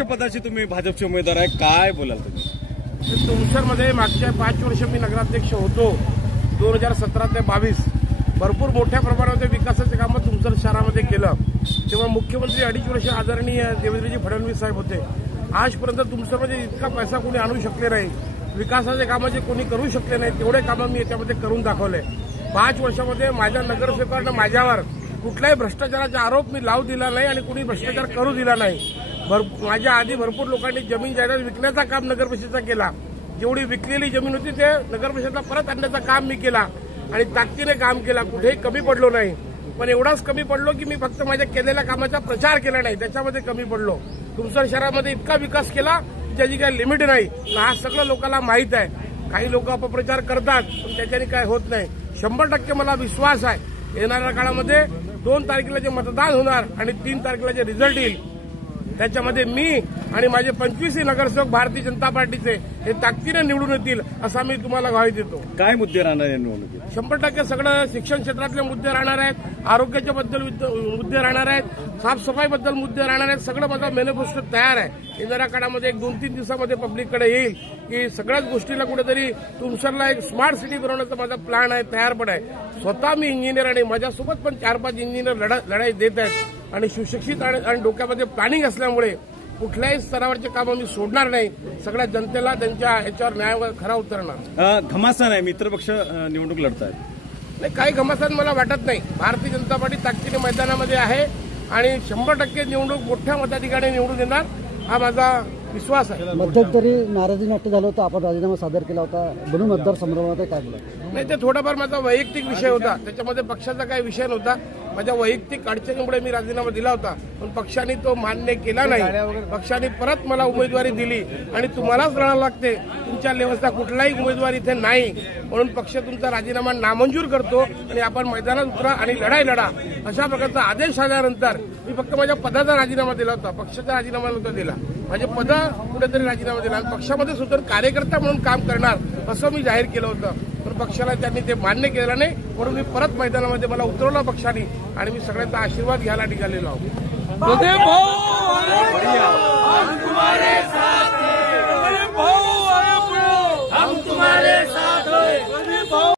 अध्यक्षपदाची तुम्ही भाजपचे उमेदवार आहे, काय बोलाल तुम्ही? तुमसरमध्ये मागच्या 5 वर्ष मी नगराध्यक्ष होतो. 2017 ते 22 भरपूर मोठ्या प्रमाणामध्ये विकासाचे कामं तुमसर शहरामध्ये केलं. तेव्हा मुख्यमंत्री 2.5 वर्ष आदरणीय देवेंद्रजी फडणवीस साहेब होते. आजपर्यंत तुमसरमध्ये इतका पैसा कोणी आणू शकले नाही, विकासाचे कामं जे कोणी करू शकले नाही तेवढे कामं मी याच्यामध्ये करून दाखवले. 5 वर्षामध्ये माझ्या नगरसेवकांना माझ्यावर कुठल्याही भ्रष्टाचाराचा आरोप मी लावू दिला नाही आणि कुणी भ्रष्टाचार करू दिला नाही. माझ्या आधी भरपूर लोकांनी जमीन जायदाद विकण्याचा काम नगरपरिषदेचा केला. जेवढी विकलेली जमीन होती ते नगरपरिषदेला परत आणण्याचं काम मी केला आणि ताकदीने काम केला. कुठेही कमी पडलो नाही. पण एवढाच कमी पडलो की मी फक्त माझ्या केलेल्या कामाचा प्रचार केला नाही, त्याच्यामध्ये कमी पडलो. तुमसर शहरामध्ये इतका विकास केला त्याची काही लिमिट नाही. हा सगळं लोकांना माहीत आहे. काही लोक अपप्रचार करतात पण त्याच्याने काय होत नाही. 100% मला विश्वास आहे येणाऱ्या काळामध्ये 2 तारखेला जे मतदान होणार आणि 3 तारखेला जे रिझल्ट येईल त्याच्यामध्ये मी आणि माझे 25 नगरसेवक भारतीय जनता पार्टीचे हे ताकदीने निवडून येतील असा मी तुम्हाला ग्वाही देतो. काय मुद्दे राहणार आहे निवडणुकीत? 100% सगळं शिक्षण क्षेत्रातले मुद्दे राहणार आहेत, आरोग्याच्या बद्दल मुद्दे राहणार आहेत, साफसफाईबद्दल मुद्दे राहणार आहेत. सगळं माझा मॅनिफेस्टो तयार आहे. येणाऱ्या काळामध्ये 1-2-3 दिवसामध्ये पब्लिककडे येईल की सगळ्याच गोष्टीला कुठेतरी तुमसरला एक स्मार्ट सिटी बनवण्याचा माझा प्लॅन आहे, तयार पण आहे. स्वतः मी इंजिनियर आणि माझ्यासोबत पण 4-5 इंजिनियर लढाई देत आहेत आणि सुशिक्षित आणि डोक्यामध्ये प्लॅनिंग असल्यामुळे कुठल्याही स्तरावरचे कामं मी सोडणार नाही. सगळ्या जनतेला त्यांच्या याच्यावर न्याय खरा उतरणार. घमासान आहे, मित्रपक्ष निवडणूक लढतायत. नाही, काही घमासान मला वाटत नाही. भारतीय जनता पार्टी ताकदीने मैदानामध्ये आहे आणि 100% निवडणूक मोठ्या मताधिकाऱ्याने निवडून येणार हा माझा विश्वास आहे. मध्यंतरी नाराजी नाट्य झालं होतं, आपण राजीनामा सादर केला होता म्हणून मतदार संभ्रमात काय बोला? नाही, ते थोडाफार माझा वैयक्तिक विषय होता. त्याच्यामध्ये पक्षाचा काही विषय नव्हता. माझ्या वैयक्तिक अडचणीमुळे मी राजीनामा दिला होता पण पक्षाने तो मान्य केला नाही. पक्षाने परत मला उमेदवारी दिली आणि तुम्हालाच लढावं लागते, तुमच्या लेवलचा कुठलाही उमेदवार इथे नाही म्हणून पक्ष तुमचा राजीनामा नामंजूर करतो आणि आपण मैदानात उतरा आणि लढाई लढा अशा प्रकारचा आदेश आल्यानंतर मी फक्त माझ्या पदाचा राजीनामा दिला होता, पक्षाचा राजीनामा नव्हता दिला. माझे पद कुठेतरी राजीनामा दिला आणि पक्षामध्ये सुद्धा कार्यकर्ता म्हणून काम करणार असं मी जाहीर केलं होतं. पण पक्षाला त्यांनी ते मान्य केलं नाही म्हणून मी परत मैदानामध्ये मला उतरवलं पक्षाने आणि मी सगळ्यांचा आशीर्वाद घ्यायला निघालेलो आहोत.